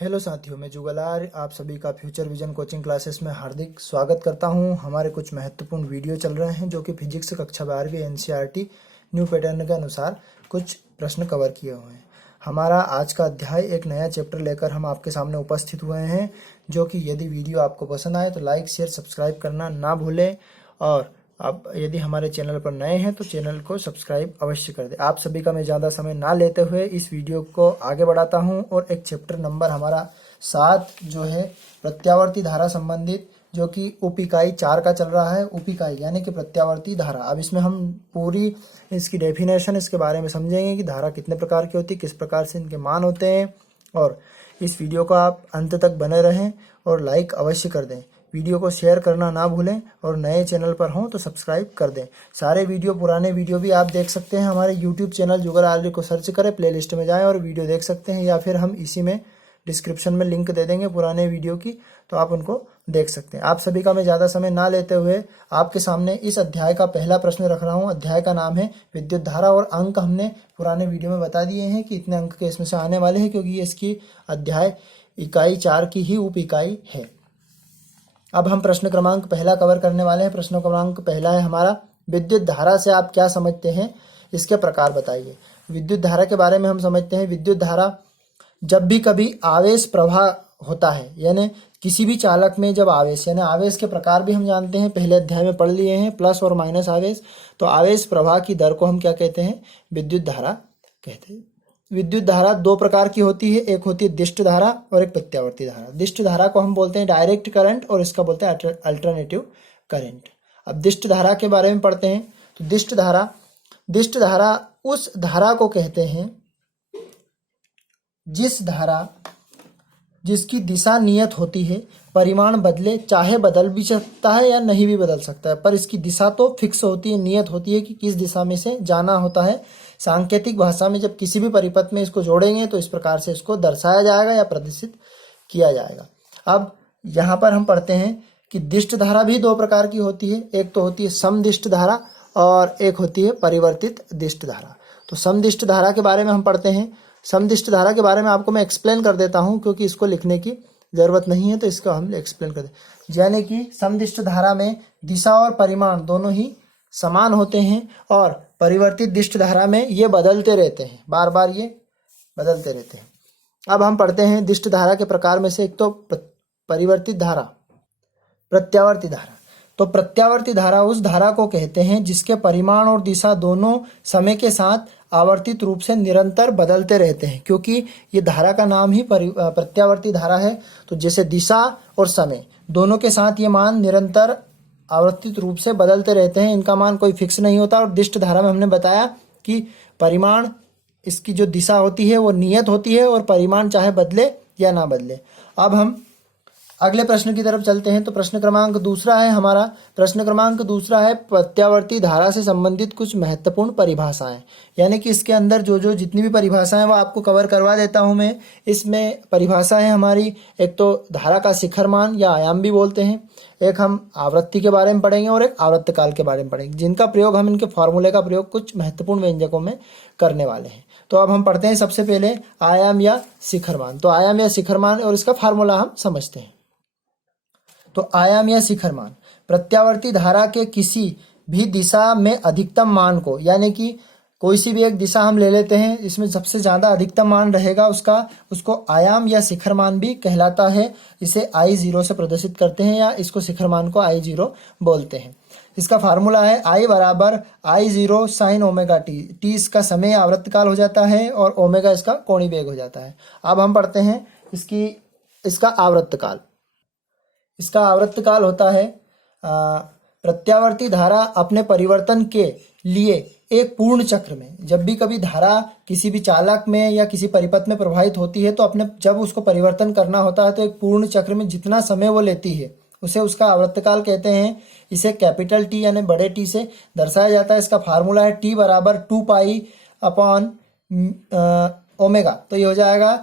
Hello साथियों, मैं जुगलार आप सभी का फ्यूचर विजन कोचिंग क्लासेस में हार्दिक स्वागत करता हूं। हमारे कुछ महत्वपूर्ण वीडियो चल रहे हैं जो कि फिजिक्स कक्षा 12वीं एनसीईआरटी न्यू पैटर्न के अनुसार कुछ प्रश्न कवर किए हुए हैं। हमारा आज का अध्याय एक नया चैप्टर लेकर हम आपके सामने उपस्थित हुए हैं, जो कि यदि वीडियो आपको पसंद आए तो लाइक शेयर सब्सक्राइब करना ना भूलें, और आप यदि हमारे चैनल पर नए हैं तो चैनल को सब्सक्राइब अवश्य कर दें। आप सभी का मैं ज़्यादा समय ना लेते हुए इस वीडियो को आगे बढ़ाता हूं, और एक चैप्टर नंबर हमारा 7 जो है प्रत्यावर्ती धारा संबंधित, जो कि उप इकाई 4 का चल रहा है। उप इकाई यानी कि प्रत्यावर्ती धारा। अब इसमें हम पूरी इसकी डेफिनेशन, इसके बारे में समझेंगे कि धारा कितने प्रकार की होती है, किस प्रकार से इनके मान होते हैं। और इस वीडियो को आप अंत तक बने रहें और लाइक अवश्य कर दें। वीडियो को शेयर करना ना भूलें, और नए चैनल पर हों तो सब्सक्राइब कर दें। सारे वीडियो, पुराने वीडियो भी आप देख सकते हैं। हमारे यूट्यूब चैनल जुगल आर्य को सर्च करें, प्लेलिस्ट में जाएं और वीडियो देख सकते हैं, या फिर हम इसी में डिस्क्रिप्शन में लिंक दे देंगे पुराने वीडियो की, तो आप उनको देख सकते हैं। आप सभी का मैं ज़्यादा समय ना लेते हुए आपके सामने इस अध्याय का पहला प्रश्न रख रहा हूँ। अध्याय का नाम है विद्युत धारा, और अंक हमने पुराने वीडियो में बता दिए हैं कि इतने अंक के इसमें से आने वाले हैं, क्योंकि ये इसकी अध्याय इकाई 4 की ही उप इकाई है। अब हम प्रश्न क्रमांक पहला कवर करने वाले हैं। प्रश्न क्रमांक पहला है हमारा, विद्युत धारा से आप क्या समझते हैं, इसके प्रकार बताइए। विद्युत धारा के बारे में हम समझते हैं, विद्युत धारा जब भी कभी आवेश प्रवाह होता है, यानी किसी भी चालक में जब आवेश, यानी आवेश के प्रकार भी हम जानते हैं, पहले अध्याय में पढ़ लिए हैं, प्लस और माइनस आवेश। तो आवेश प्रवाह की दर को हम क्या कहते हैं, विद्युत धारा कहते हैं। विद्युत धारा 2 प्रकार की होती है, एक होती है दिष्ट धारा और एक प्रत्यावर्ती धारा। दिष्ट धारा को हम बोलते हैं डायरेक्ट करंट, और इसका बोलते हैं अल्टरनेटिव करंट। अब दिष्ट धारा के बारे में पढ़ते हैं। तो दिष्ट धारा उस धारा को कहते हैं जिस धारा जिसकी दिशा नियत होती है, परिमाण बदले, चाहे बदल भी सकता है या नहीं भी बदल सकता है, पर इसकी दिशा तो फिक्स होती है, नियत होती है कि किस दिशा में से जाना होता है। सांकेतिक भाषा में जब किसी भी परिपथ में इसको जोड़ेंगे तो इस प्रकार से इसको दर्शाया जाएगा या प्रदर्शित किया जाएगा। अब यहाँ पर हम पढ़ते हैं कि दिष्ट धारा भी 2 प्रकार की होती है, एक तो होती है समदिष्ट धारा और एक होती है परिवर्तित दिष्ट धारा। तो समदिष्ट धारा के बारे में हम पढ़ते हैं। समदिष्ट धारा के बारे में आपको मैं एक्सप्लेन कर देता हूँ, क्योंकि इसको लिखने की जरूरत नहीं है, तो इसको हम एक्सप्लेन कर दें। यानी कि समदिष्ट धारा में दिशा और परिमाण दोनों ही समान होते हैं, और परिवर्तित दिष्ट धारा में ये बदलते रहते हैं, बार बार ये बदलते रहते हैं। अब हम पढ़ते हैं दिष्ट धारा के प्रकार में से, एक तो परिवर्तित धारा, प्रत्यावर्ती धारा। तो प्रत्यावर्ती धारा उस धारा को कहते हैं जिसके परिमाण और दिशा दोनों समय के साथ आवर्तित रूप से निरंतर बदलते रहते हैं, क्योंकि ये धारा का नाम ही प्रत्यावर्ती धारा है। तो जैसे दिशा और समय दोनों के साथ ये मान निरंतर आवर्तित रूप से बदलते रहते हैं, इनका मान कोई फिक्स नहीं होता। और दिष्ट धारा में हमने बताया कि परिमाण, इसकी जो दिशा होती है वो नियत होती है, और परिमाण चाहे बदले या ना बदले। अब हम अगले प्रश्न की तरफ चलते हैं। तो प्रश्न क्रमांक दूसरा है हमारा, प्रश्न क्रमांक दूसरा है प्रत्यावर्ती धारा से संबंधित कुछ महत्वपूर्ण परिभाषाएं। यानी कि इसके अंदर जो जितनी भी परिभाषाएं वो आपको कवर करवा देता हूं मैं। इसमें परिभाषा है हमारी, एक तो धारा का शिखर मान या आयाम भी बोलते हैं, एक हम आवृत्ति के बारे में पढ़ेंगे, और एक आवर्तकाल के बारे में पढ़ेंगे, जिनका प्रयोग हम इनके फॉर्मूले का प्रयोग कुछ महत्वपूर्ण व्यंजकों में करने वाले हैं। तो अब हम पढ़ते हैं सबसे पहले आयाम या शिखर मान। तो आयाम या शिखर मान और इसका फार्मूला हम समझते हैं। तो आयाम या शिखर मान प्रत्यावर्ती धारा के किसी भी दिशा में अधिकतम मान को, यानी कि कोई सी भी एक दिशा हम ले लेते हैं, इसमें सबसे ज्यादा अधिकतम मान रहेगा उसको आयाम या शिखर मान भी कहलाता है। इसे I0 से प्रदर्शित करते हैं, या इसको शिखर मान को I0 बोलते हैं। इसका फार्मूला है I बराबर I0 sine omega T. T इसका समय आवर्तकाल हो जाता है, और ओमेगा इसका कोणीय वेग हो जाता है। अब हम पढ़ते हैं इसका आवर्तकाल। इसका आवर्तकाल होता है, प्रत्यावर्ती धारा अपने परिवर्तन के लिए एक पूर्ण चक्र में, जब भी कभी धारा किसी भी चालक में या किसी परिपथ में प्रवाहित होती है, तो जब उसको परिवर्तन करना होता है तो एक पूर्ण चक्र में जितना समय वो लेती है उसे उसका आवर्तकाल कहते हैं। इसे कैपिटल टी यानी बड़े टी से दर्शाया जाता है। इसका फार्मूला है टी बराबर 2 पाई अपॉन ओमेगा। तो ये हो जाएगा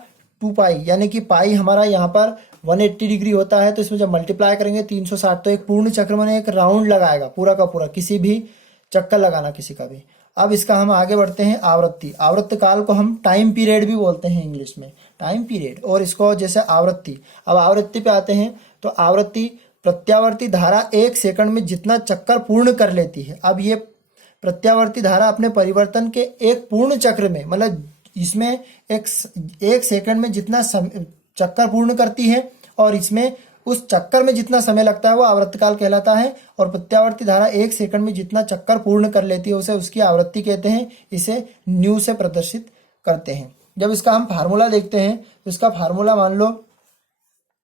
2 पाई, यानी कि पाई हमारा यहाँ पर 180 डिग्री होता है, तो इसमें जब मल्टीप्लाई करेंगे 360, तो एक पूर्ण चक्र में एक राउंड लगाएगा पूरा का पूरा, किसी भी चक्कर लगाना किसी का भी। अब इसका हम आगे बढ़ते हैं आवृत्ति। आवृत्त काल को हम टाइम पीरियड भी बोलते हैं इंग्लिश में। Time period. और इसको जैसे आवृत्ति, अब आवृत्ति पे आते हैं तो आवृत्ति प्रत्यावर्ती धारा 1 सेकंड में जितना चक्कर पूर्ण कर लेती है। अब ये प्रत्यावर्ती धारा अपने परिवर्तन के एक पूर्ण चक्र में, मतलब इसमें एक सेकंड में जितना चक्कर पूर्ण करती है और इसमें उस चक्कर में जितना समय लगता है वो आवर्तकाल कहलाता है। और प्रत्यावर्ती धारा 1 सेकंड में जितना चक्कर पूर्ण कर लेती है उसे उसकी आवृत्ति कहते हैं। इसे न्यू से प्रदर्शित करते हैं। जब इसका हम फार्मूला देखते हैं तो इसका फार्मूला मान लो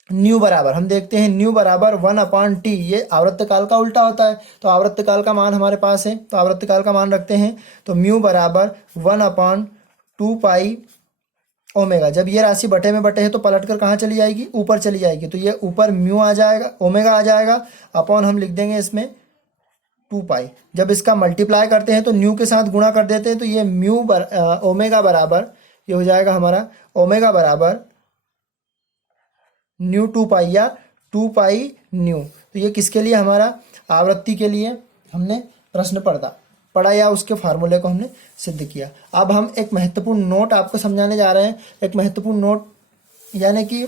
न्यू बराबर, हम देखते हैं न्यू बराबर 1/t, ये आवर्तकाल का उल्टा होता है। तो आवर्तकाल का मान हमारे पास है तो आवर्तकाल का मान रखते हैं। तो म्यू बराबर 1/2 पाई ओमेगा। जब ये राशि बटे में बटे है तो पलट कर कहाँ चली जाएगी, ऊपर चली जाएगी। तो ये ऊपर म्यू आ जाएगा, ओमेगा आ जाएगा, अपॉन हम लिख देंगे इसमें 2 पाई। जब इसका मल्टीप्लाई करते हैं तो न्यू के साथ गुणा कर देते हैं तो ये ओमेगा बराबर ये हो जाएगा हमारा ओमेगा बराबर न्यू 2 पाई या 2 पाई न्यू। तो ये किसके लिए, हमारा आवृत्ति के लिए हमने प्रश्न पढ़ा या उसके फार्मूले को हमने सिद्ध किया। अब हम एक महत्वपूर्ण नोट आपको समझाने जा रहे हैं। एक महत्वपूर्ण नोट यानी कि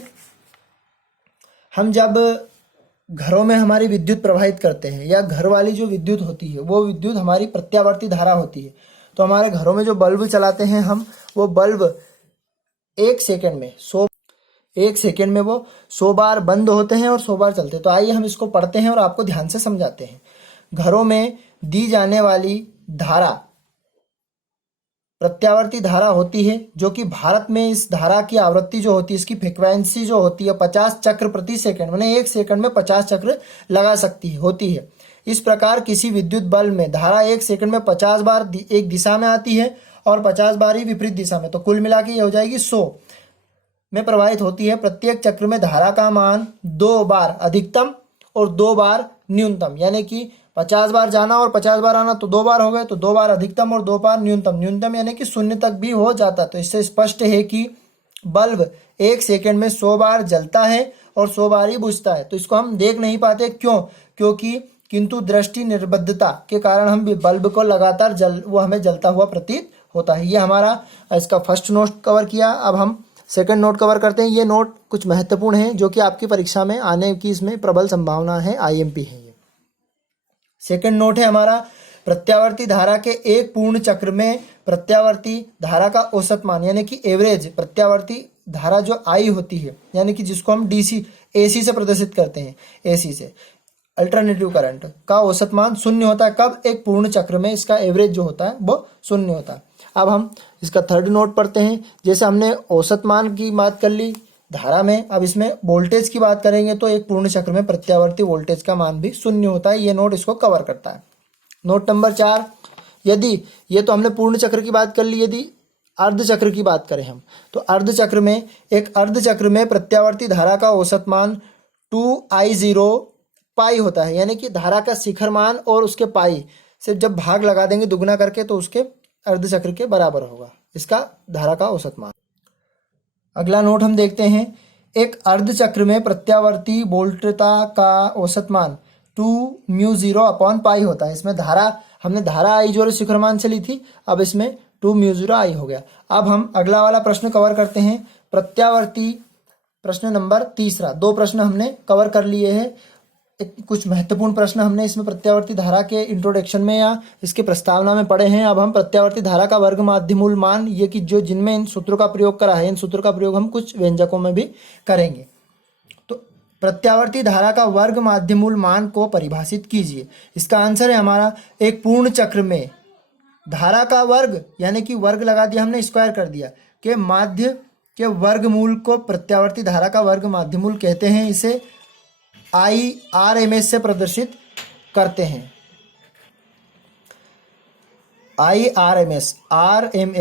हम जब घरों में हमारी विद्युत प्रवाहित करते हैं या घर वाली जो विद्युत होती है वो विद्युत हमारी प्रत्यावर्ती धारा होती है। तो हमारे घरों में जो बल्ब चलाते हैं हम, वो बल्ब 1 सेकेंड में वो 100 बार बंद होते हैं और 100 बार चलते हैं। तो आइए हम इसको पढ़ते हैं और आपको ध्यान से समझाते हैं। घरों में दी जाने वाली धारा प्रत्यावर्ती धारा होती है, जो कि भारत में इस धारा की आवृत्ति जो होती है, इसकी फ्रीक्वेंसी जो होती है 50 चक्र प्रति सेकंड, माने 1 सेकंड में 50 चक्र लगा सकती होती है। इस प्रकार किसी विद्युत बल्ब में धारा 1 सेकंड में 50 बार एक दिशा में आती है और 50 बार ही विपरीत दिशा में। तो कुल मिला के ये हो जाएगी 100 में प्रवाहित होती है। प्रत्येक चक्र में धारा का मान 2 बार अधिकतम और 2 बार न्यूनतम, यानी कि 50 बार जाना और 50 बार आना तो 2 बार हो गए, तो 2 बार अधिकतम और 2 बार न्यूनतम यानी कि 0 तक भी हो जाता। तो इससे स्पष्ट है कि बल्ब 1 सेकंड में 100 बार जलता है और 100 बार ही बुझता है। तो इसको हम देख नहीं पाते, क्यों? क्योंकि किंतु दृष्टि निर्बद्धता के कारण हम बल्ब को लगातार वो हमें जलता हुआ प्रतीत होता है। ये हमारा इसका फर्स्ट नोट कवर किया। अब हम सेकंड नोट कवर करते हैं। ये नोट कुछ महत्वपूर्ण है जो कि आपकी परीक्षा में आने की इसमें प्रबल संभावना है, IMP है। ये सेकंड नोट है हमारा, प्रत्यावर्ती धारा के एक पूर्ण चक्र में प्रत्यावर्ती धारा का औसत मान यानी कि एवरेज प्रत्यावर्ती धारा जो आई होती है, यानी कि जिसको हम AC से प्रदर्शित करते हैं, AC से अल्टरनेटिव करंट का औसत मान 0 होता है। कब? एक पूर्ण चक्र में इसका एवरेज जो होता है वो 0 होता है। अब हम इसका थर्ड नोट पढ़ते हैं। जैसे हमने औसत मान की बात कर ली धारा में, अब इसमें वोल्टेज की बात करेंगे तो एक पूर्ण चक्र में प्रत्यावर्ती वोल्टेज का मान भी 0 होता है। ये नोट इसको कवर करता है। नोट नंबर 4, यदि ये तो हमने पूर्ण चक्र की बात कर ली, यदि अर्ध चक्र की बात करें हम तो अर्ध चक्र में प्रत्यावर्ती धारा का औसत मान 2I0 पाई होता है, यानी कि धारा का शिखर मान और उसके पाई से जब भाग लगा देंगे दुगना करके तो उसके अर्ध चक्र के बराबर होगा इसका धारा का औसत मान। अगला नोट हम देखते हैं, एक अर्ध चक्र में प्रत्यावर्ती वोल्टता का औसत मान 2μ0/पाई होता है। इसमें हमने धारा I0 शिखर मान से ली थी, अब इसमें 2μ0I हो गया। अब हम अगला वाला प्रश्न कवर करते हैं, प्रत्यावर्ती प्रश्न नंबर 3। 2 प्रश्न हमने कवर कर लिए हैं। कुछ महत्वपूर्ण प्रश्न हमने इसमें प्रत्यावर्ती धारा के इंट्रोडक्शन में या इसके प्रस्तावना में पढ़े हैं। अब हम प्रत्यावर्ती धारा का वर्ग माध्य मूल मान, ये कि जो जिनमें इन सूत्रों का प्रयोग करा है, इन सूत्रों का प्रयोग हम कुछ व्यंजकों में भी करेंगे। तो प्रत्यावर्ती धारा का वर्ग माध्य मूल मान को परिभाषित कीजिए। इसका आंसर है हमारा, एक पूर्ण चक्र में धारा का वर्ग यानी कि वर्ग लगा दिया हमने, स्क्वायर कर दिया, के माध्य के वर्गमूल को प्रत्यावर्ती धारा का वर्ग माध्य मूल कहते हैं। इसे IRMS से प्रदर्शित करते हैं। RMS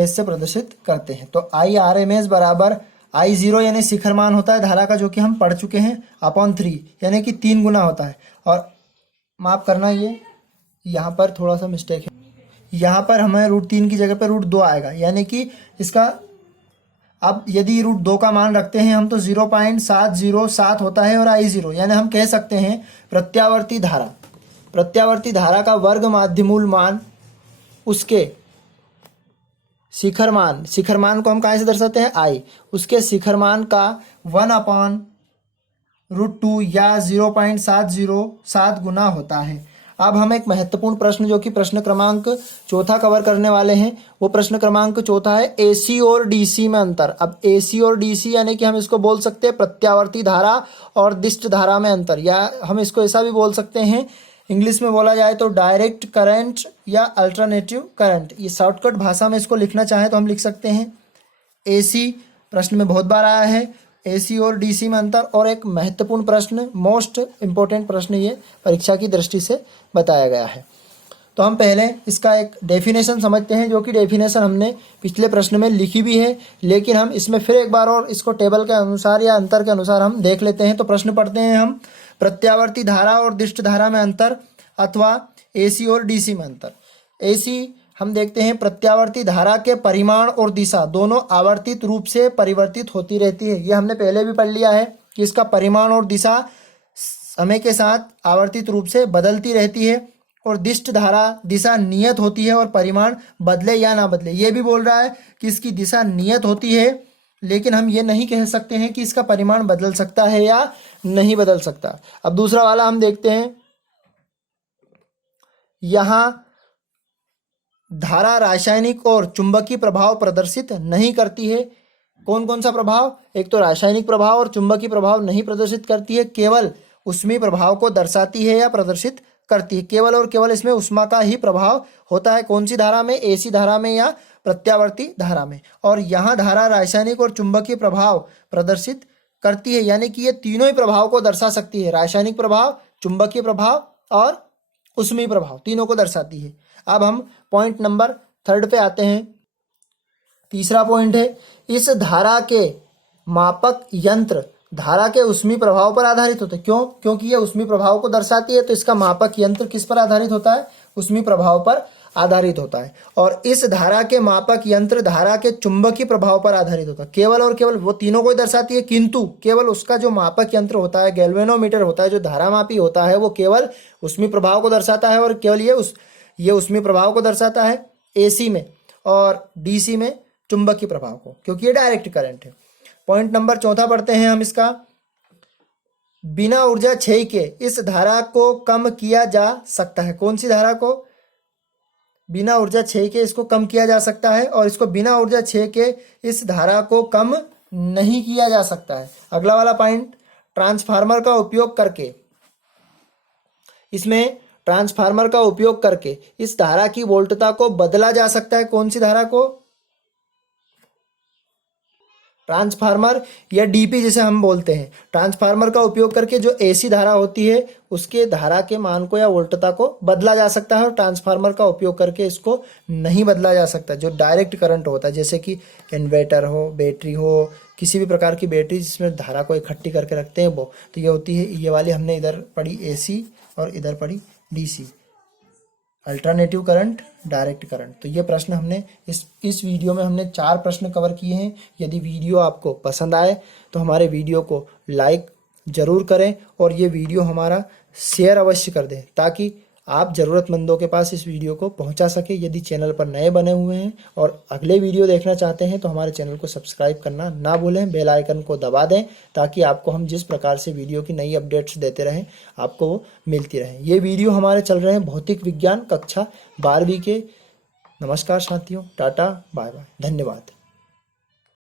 से प्रदर्शित करते हैं। तो IRMS बराबर I0 यानी शिखर मान होता है धारा का, जो कि हम पढ़ चुके हैं, अपॉन 3 यानी कि 3 गुना होता है। और माफ करना, ये यहाँ पर थोड़ा सा मिस्टेक है, यहाँ पर हमें √3 की जगह पर √2 आएगा, यानी कि इसका अब यदि √2 का मान रखते हैं हम तो 0.707 होता है और I0, यानी हम कह सकते हैं प्रत्यावर्ती धारा का वर्ग माध्य मूल मान उसके शिखरमान, शिखरमान को हम कहाँ से दर्शाते हैं, आई, उसके शिखरमान का 1/√2 या 0.707 गुना होता है। अब हम एक महत्वपूर्ण प्रश्न जो कि प्रश्न क्रमांक चौथा कवर करने वाले हैं, वो प्रश्न क्रमांक चौथा है एसी और डीसी में अंतर। अब एसी और डीसी यानी कि हम इसको बोल सकते हैं प्रत्यावर्ती धारा और दिष्ट धारा में अंतर, या हम इसको ऐसा भी बोल सकते हैं, इंग्लिश में बोला जाए तो डायरेक्ट करंट या अल्टरनेटिव करंट। ये शॉर्टकट भाषा में इसको लिखना चाहें तो हम लिख सकते हैं एसी, प्रश्न में बहुत बार आया है, एसी और डीसी में अंतर। और एक महत्वपूर्ण प्रश्न, मोस्ट इंपॉर्टेंट प्रश्न ये परीक्षा की दृष्टि से बताया गया है। तो हम पहले इसका एक डेफिनेशन समझते हैं, जो कि डेफिनेशन हमने पिछले प्रश्न में लिखी भी है, लेकिन हम इसमें फिर एक बार और इसको टेबल के अनुसार या अंतर के अनुसार हम देख लेते हैं। तो प्रश्न पढ़ते हैं हम, प्रत्यावर्ती धारा और दिष्ट धारा में अंतर अथवा एसी और डीसी में अंतर। एसी हम देखते हैं प्रत्यावर्ती धारा के परिमाण और दिशा दोनों आवर्तित रूप से परिवर्तित होती रहती है। ये हमने पहले भी पढ़ लिया है कि इसका परिमाण और दिशा समय के साथ आवर्तित रूप से बदलती रहती है। और दिष्ट धारा दिशा नियत होती है और परिमाण बदले या ना बदले। ये भी बोल रहा है कि इसकी दिशा नियत होती है, लेकिन हम ये नहीं कह सकते हैं कि इसका परिमाण बदल सकता है या नहीं बदल सकता। अब दूसरा वाला हम देखते हैं, यहां धारा रासायनिक और चुंबकीय प्रभाव प्रदर्शित नहीं करती है। कौन कौन सा प्रभाव, एक तो रासायनिक प्रभाव और चुंबकीय प्रभाव नहीं प्रदर्शित करती है, केवल ऊष्मीय प्रभाव को दर्शाती है या प्रदर्शित करती है। केवल और केवल इसमें ऊष्मा का ही प्रभाव होता है। कौन सी धारा में, एसी धारा में या प्रत्यावर्ती धारा में। और यहाँ धारा रासायनिक और चुंबकीय प्रभाव प्रदर्शित करती है, यानी कि ये तीनों ही प्रभाव को दर्शा सकती है, रासायनिक प्रभाव, चुंबकीय प्रभाव और ऊष्मीय प्रभाव, तीनों को दर्शाती है। अब हम पॉइंट नंबर 3 पे आते हैं। तीसरा पॉइंट है, इस धारा के मापक यंत्र धारा के ऊष्मीय प्रभाव पर आधारित होते हैं। क्यों? क्योंकि ये ऊष्मीय प्रभाव को दर्शाती है, तो इसका मापक यंत्र किस पर आधारित होता है, ऊष्मीय प्रभाव पर आधारित होता है। और इस धारा के मापक यंत्र धारा के चुंबकीय प्रभाव पर आधारित होता है। केवल और केवल वो तीनों को दर्शाती है, किंतु केवल उसका जो मापक यंत्र होता है, गैल्वेनोमीटर होता है, जो धारामापी होता है, वो केवल ऊष्मीय प्रभाव को दर्शाता है और केवल ये ऊष्मीय प्रभाव को दर्शाता है एसी में, और डीसी में चुंबकीय प्रभाव को, क्योंकि ये डायरेक्ट करंट है। पॉइंट नंबर 4 पढ़ते हैं हम इसका, बिना ऊर्जा क्षय के इस धारा को कम किया जा सकता है। कौन सी धारा को? बिना ऊर्जा क्षय के इसको कम किया जा सकता है, और इसको बिना ऊर्जा क्षय के इस धारा को कम नहीं किया जा सकता है। अगला वाला पॉइंट, ट्रांसफार्मर का उपयोग करके, इसमें ट्रांसफार्मर का उपयोग करके इस धारा की वोल्टता को बदला जा सकता है। कौन सी धारा को? ट्रांसफार्मर या डीपी जिसे हम बोलते हैं। ट्रांसफार्मर का उपयोग करके जो एसी धारा होती है उसके धारा के मान को या वोल्टता को बदला जा सकता है, और ट्रांसफार्मर का उपयोग करके इसको नहीं बदला जा सकता। जो डायरेक्ट करंट होता है, जैसे कि इन्वर्टर हो, बैटरी हो, किसी भी प्रकार की बैटरी जिसमें धारा को इकट्ठी करके रखते हैं वो, तो ये होती है, ये वाली हमने इधर पढ़ी एसी और इधर पढ़ी DC, alternative current, direct current. तो ये प्रश्न हमने इस वीडियो में हमने 4 प्रश्न कवर किए हैं। यदि वीडियो आपको पसंद आए तो हमारे वीडियो को लाइक जरूर करें, और ये वीडियो हमारा शेयर अवश्य कर दें, ताकि आप ज़रूरतमंदों के पास इस वीडियो को पहुंचा सके। यदि चैनल पर नए बने हुए हैं और अगले वीडियो देखना चाहते हैं तो हमारे चैनल को सब्सक्राइब करना ना भूलें, बेल आइकन को दबा दें, ताकि आपको हम जिस प्रकार से वीडियो की नई अपडेट्स देते रहें आपको वो मिलती रहें। ये वीडियो हमारे चल रहे हैं भौतिक विज्ञान कक्षा 12वीं के। नमस्कार साथियों, टाटा, बाय बाय, धन्यवाद।